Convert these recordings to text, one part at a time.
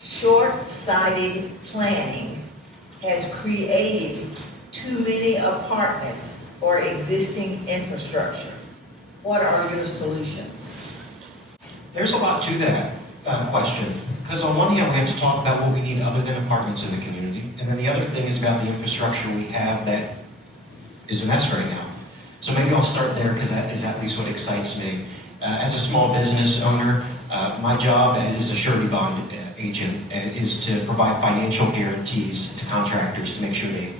Short-sighted planning has created too many apartments for existing infrastructure. What are your solutions? There's a lot to that question, because on one hand we have to talk about what we need other than apartments in the community, and then the other thing is about the infrastructure we have that is a mess right now. So maybe I'll start there, because that is at least what excites me. As a small business owner, my job as a surety bond agent is to provide financial guarantees to contractors to make sure they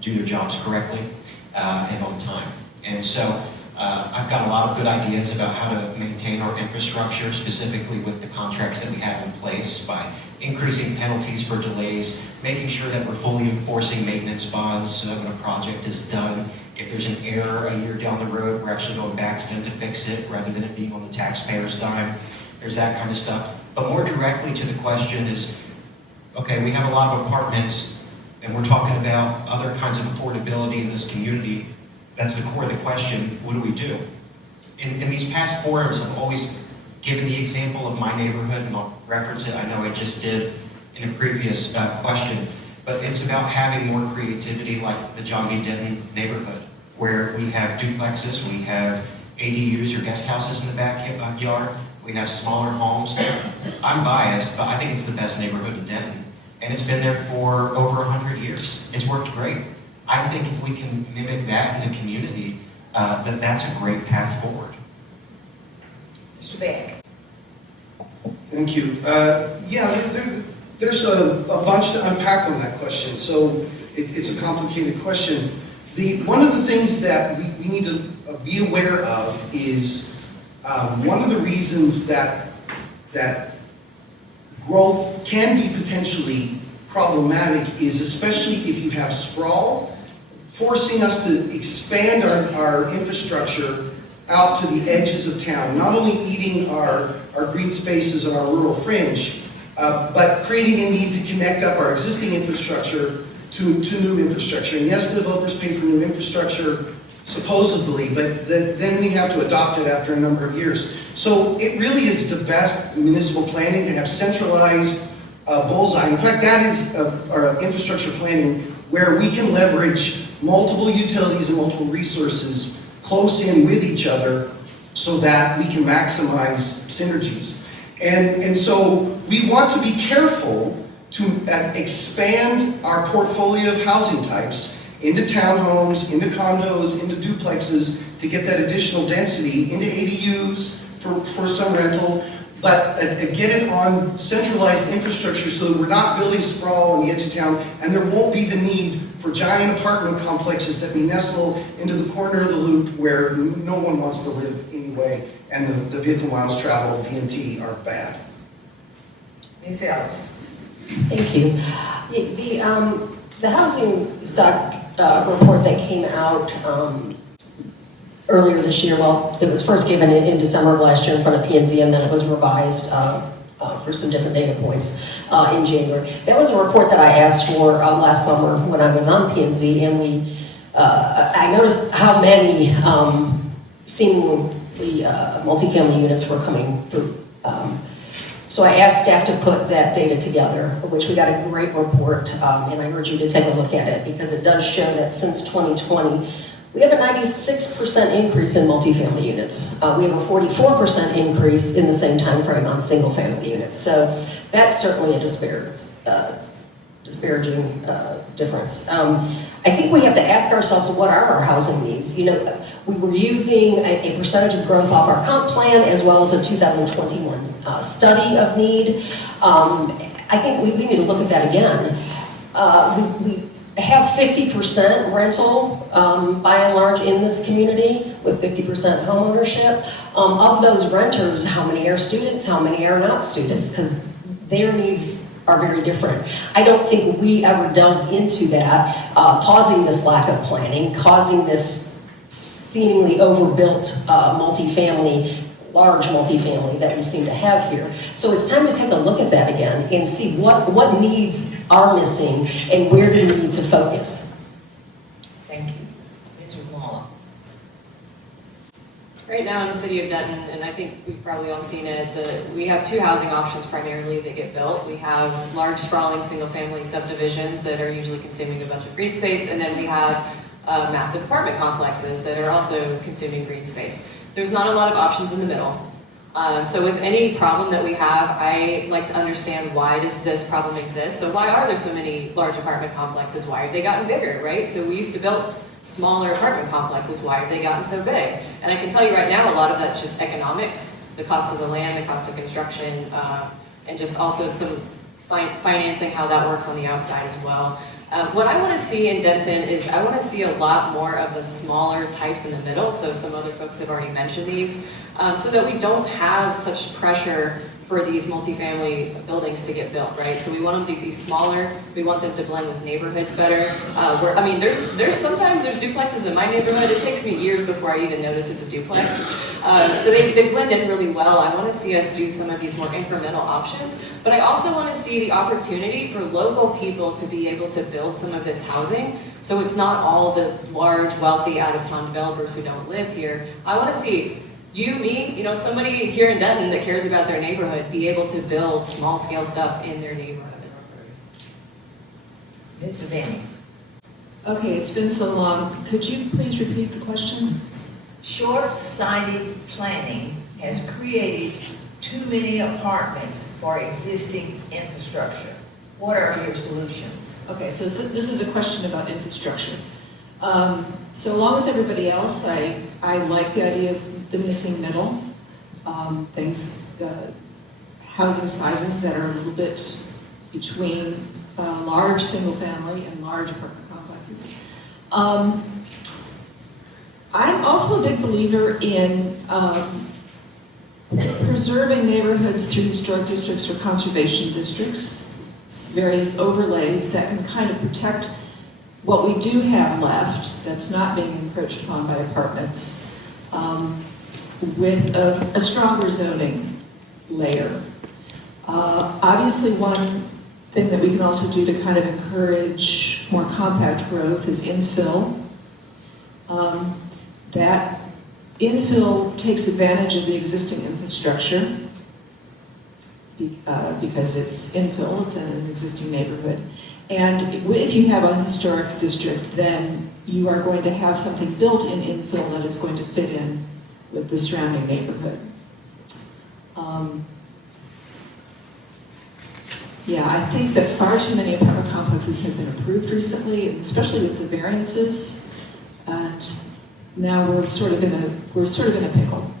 do their jobs correctly and on time. And so I've got a lot of good ideas about how to maintain our infrastructure, specifically with the contracts that we have in place, by increasing penalties for delays, making sure that we're fully enforcing maintenance bonds so that when a project is done, if there's an error a year down the road, we're actually going back to them to fix it rather than it being on the taxpayer's dime. There's that kind of stuff. But more directly to the question is, okay, we have a lot of apartments and we're talking about other kinds of affordability in this community. That's the core of the question. What do we do? In these past forums, I've always given the example of my neighborhood, and I'll reference it. I know I just did in a previous question, but it's about having more creativity, like the John B. Denton neighborhood, where we have duplexes, we have ADUs or guest houses in the backyard, we have smaller homes. I'm biased, but I think it's the best neighborhood in Denton, and it's been there for over 100 years. It's worked great. I think if we can mimic that in the community, then that's a great path forward. Mr. Beck. Thank you. There's a bunch to unpack on that question, so it's a complicated question. One of the things that we need to be aware of is one of the reasons that growth can be potentially problematic is, especially if you have sprawl, forcing us to expand our infrastructure out to the edges of town, not only eating our green spaces and our rural fringe, but creating a need to connect up our existing infrastructure to new infrastructure. And yes, developers pay for new infrastructure, supposedly, but then we have to adopt it after a number of years. So it really is the best municipal planning to have centralized bullseye. In fact, that is our infrastructure planning, where we can leverage multiple utilities and multiple resources close in with each other so that we can maximize synergies. And so we want to be careful to expand our portfolio of housing types into townhomes, into condos, into duplexes to get that additional density, into ADUs for some rental, but get it on centralized infrastructure so that we're not building sprawl on the edge of town, and there won't be the need for giant apartment complexes that we nestle into the corner of the loop where no one wants to live anyway, and the vehicle miles traveled, VMT, are bad. Ms. Ellis. Thank you. The housing stock report that came out earlier this year, well, it was first given in December of last year in front of P&Z, and then it was revised for some different data points in January. That was a report that I asked for last summer when I was on P&Z, and I noticed how many seemingly multifamily units were coming through. So I asked staff to put that data together, which we got a great report, and I urge you to take a look at it, because it does show that since 2020, we have a 96% increase in multifamily units. We have a 44% increase in the same time frame on single family units. So that's certainly a disparaging difference. I think we have to ask ourselves, what are our housing needs? You know, we were using a percentage of growth off our comp plan, as well as a 2021 study of need. I think we need to look at that again. We have 50% rental, by and large, in this community, with 50% home ownership. Of those renters, how many are students, how many are not students? Because their needs are very different. I don't think we ever delved into that, causing this lack of planning, causing this seemingly overbuilt large multifamily that we seem to have here. So it's time to take a look at that again and see what needs are missing and where do we need to focus. Thank you. Ms. Rumohr. Great. Right now in the city of Denton, and I think we've probably all seen it, we have two housing options primarily that get built. We have large sprawling single-family subdivisions that are usually consuming a bunch of green space, and then we have massive apartment complexes that are also consuming green space. There's not a lot of options in the middle. So with any problem that we have, I like to understand, why does this problem exist? So why are there so many large apartment complexes? Why have they gotten bigger, right? So we used to build smaller apartment complexes. Why have they gotten so big? And I can tell you right now, a lot of that's just economics, the cost of the land, the cost of construction, and just also some financing, how that works on the outside as well. What I want to see in Denton is I want to see a lot more of the smaller types in the middle. So some other folks have already mentioned these, so that we don't have such pressure for these multifamily buildings to get built, right? So we want them to be smaller. We want them to blend with neighborhoods better. There's sometimes duplexes in my neighborhood. It takes me years before I even notice it's a duplex. So they blend in really well. I want to see us do some of these more incremental options, but I also want to see the opportunity for local people to be able to build some of this housing. So it's not all the large, wealthy, out-of-town developers who don't live here. I want to see you, me, somebody here in Denton that cares about their neighborhood be able to build small-scale stuff in their neighborhood. Ms. DeVinney. Okay, it's been so long. Could you please repeat the question? Short-sighted planning has created too many apartments for existing infrastructure. What are your solutions? Okay, so this is a question about infrastructure. So along with everybody else, I like the idea of the missing middle, housing sizes that are a little bit between large single family and large apartment complexes. I'm also a big believer in preserving neighborhoods through historic districts or conservation districts, various overlays that can kind of protect what we do have left that's not being encroached upon by apartments, with a stronger zoning layer. Obviously, one thing that we can also do to kind of encourage more compact growth is infill. That infill takes advantage of the existing infrastructure because it's infill, it's in an existing neighborhood. And if you have a historic district, then you are going to have something built in infill that is going to fit in with the surrounding neighborhood. I think that far too many apartment complexes have been approved recently, especially with the variances, and now we're sort of in a pickle.